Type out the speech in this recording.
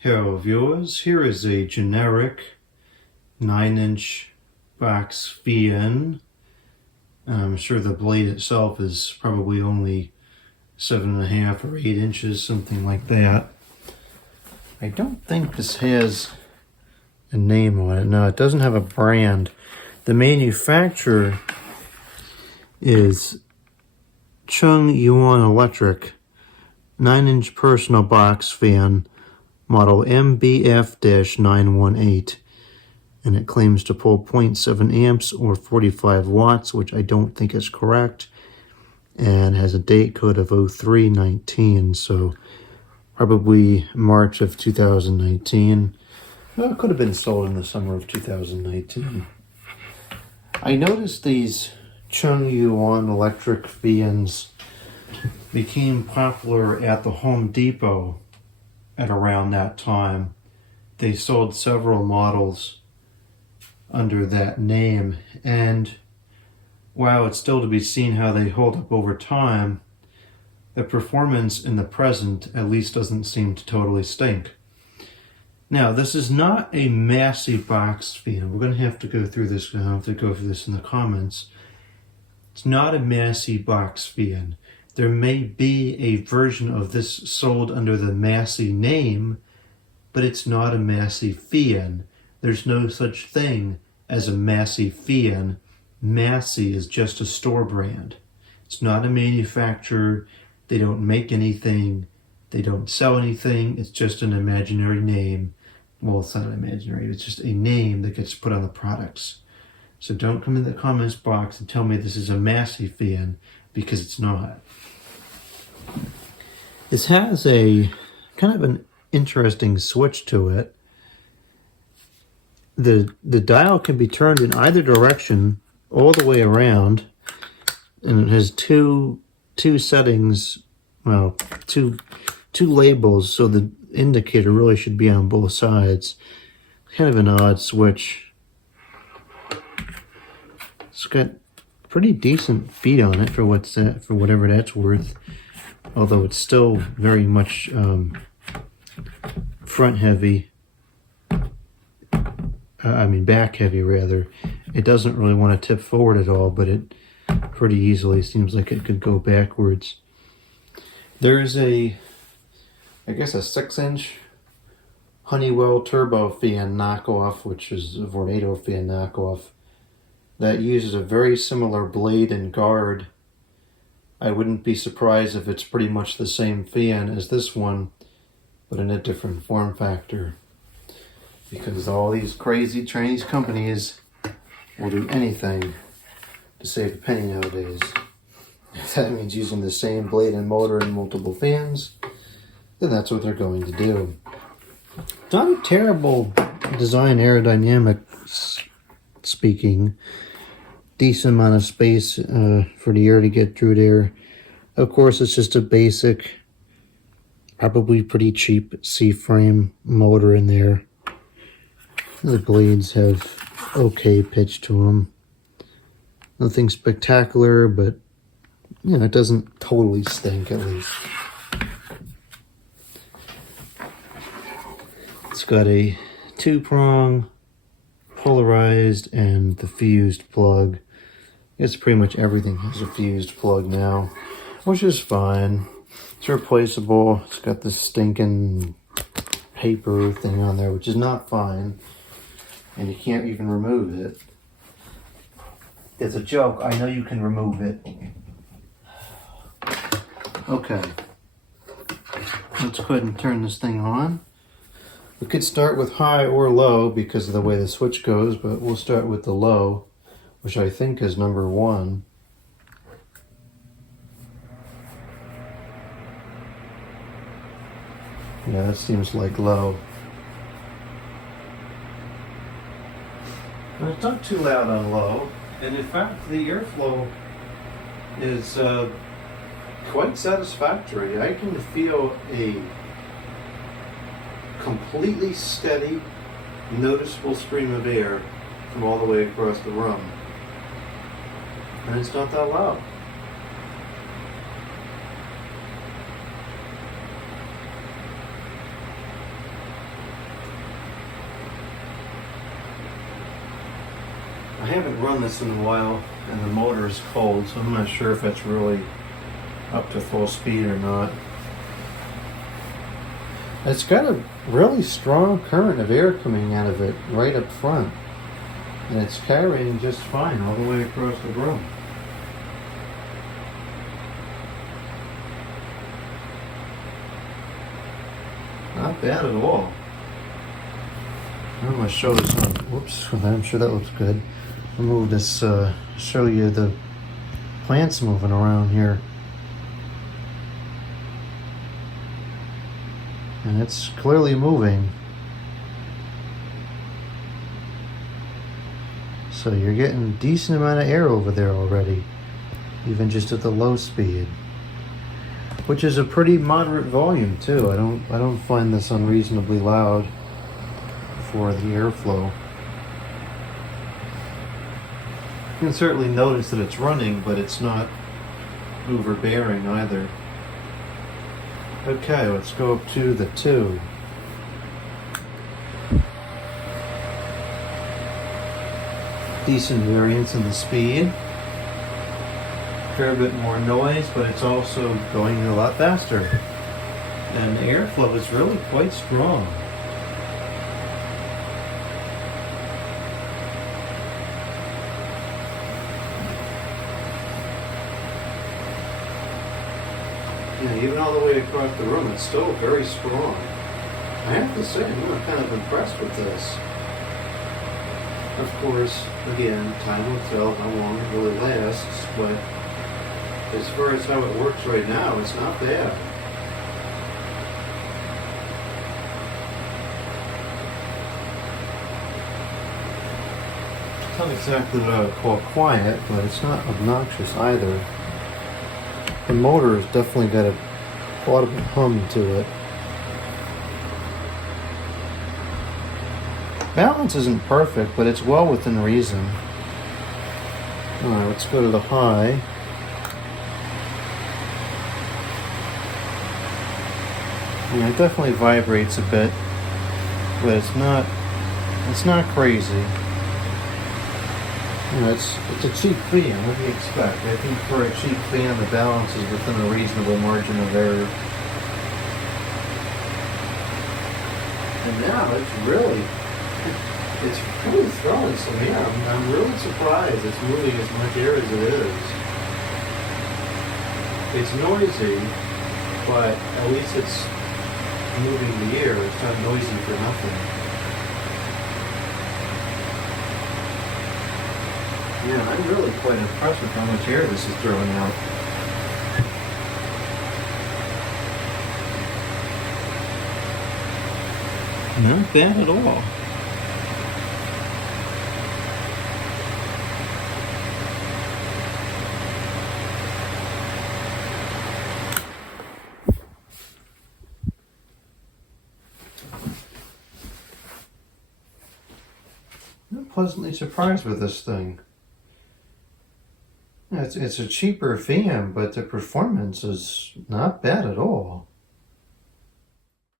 Hello viewers, here is a generic 9-inch box fan. I'm sure the blade itself is probably only 7.5 or 8 inches, something like that. I don't think this has a name on it. No, it doesn't have a brand. The manufacturer is Chung Yuan Electric 9-inch personal box fan, model MBF-918, and it claims to pull 0.7 amps or 45 watts, which I don't think is correct, and has a date code of 0319, so probably March of 2019. Well, it could have been sold in the summer of 2019. I noticed these Chung Yuan electric fans became popular at the Home Depot at around that time. They sold several models under that name, and while it's still to be seen how they hold up over time, the performance in the present at least doesn't seem to totally stink. Now, this is not a massive box fan. We're going to have to go through this. I'll have to go through this in the comments. It's not a Massey box fan. There may be a version of this sold under the Massey name, but it's not a Massey fan. There's no such thing as a Massey fan. Massey is just a store brand. It's not a manufacturer. They don't make anything. They don't sell anything. It's just an imaginary name. Well, it's not imaginary. It's just a name that gets put on the products. So don't come in the comments box and tell me this is a Massey fan, because it's not. This has a kind of an interesting switch to it. The dial can be turned in either direction all the way around, and it has two settings, well, two labels, so the indicator really should be on both sides. Kind of an odd switch. It's got pretty decent feet on it for whatever that's worth. Although it's still very much front heavy. Back heavy rather. It doesn't really want to tip forward at all, but it pretty easily seems like it could go backwards. There is I guess a 6-inch Honeywell turbo fan knockoff, which is a Vornado fan knockoff, that uses a very similar blade and guard. I wouldn't be surprised if it's pretty much the same fan as this one, but in a different form factor. Because all these crazy Chinese companies will do anything to save a penny nowadays. If that means using the same blade and motor in multiple fans, then that's what they're going to do. Not a terrible design, aerodynamic speaking. Decent amount of space for the air to get through there. Of course, it's just a basic, probably pretty cheap C-frame motor in there. The blades have okay pitch to them. Nothing spectacular, but it doesn't totally stink at least. It's got a 2-prong, polarized, and the fused plug. It's pretty much everything has a fused plug now, which is fine. It's replaceable. It's got this stinking paper thing on there, which is not fine, and you can't even remove it. It's a joke. I know you can remove it. Okay. Let's go ahead and turn this thing on. We could start with high or low because of the way the switch goes, but we'll start with the low, which I think is number 1. Yeah, that seems like low. But it's not too loud on low, and in fact the airflow is quite satisfactory. I can feel a completely steady, noticeable stream of air from all the way across the room. And it's not that loud. haven't run this in a while, and the motor is cold, so I'm not sure if it's really up to full speed or not. It's got a really strong current of air coming out of it right up front, and it's carrying just fine all the way across the room. Not bad at all. I'm going to show this on, whoops, I'm sure that looks good. I'll move this, show you the plants moving around here. And it's clearly moving. So you're getting a decent amount of air over there already, even just at the low speed. Which is a pretty moderate volume too. I don't find this unreasonably loud for the airflow. You can certainly notice that it's running, but it's not overbearing either. Okay, let's go up to the 2. Decent variance in the speed. Fair bit more noise, but it's also going a lot faster. And the airflow is really quite strong. Yeah, even all the way across the room, it's still very strong. I have to say, I'm kind of impressed with this. Of course, again, time will tell how long it really lasts, but as far as how it works right now, it's not bad. It's not exactly what I would call quiet, but it's not obnoxious either. The motor has definitely got a lot of hum to it. Balance isn't perfect, but it's well within reason. Alright, let's go to the high. Yeah, it definitely vibrates a bit, but it's not crazy. You know, it's a cheap fan. What do you expect? I think for a cheap fan, the balance is within a reasonable margin of error. And now it's really throwing some air. I'm really surprised it's moving as much air as it is. It's noisy, but at least it's moving the air. It's not noisy for nothing. Yeah, I'm really quite impressed with how much air this is throwing out. Not bad at all. I'm pleasantly surprised with this thing. It's a cheaper fan, but the performance is not bad at all.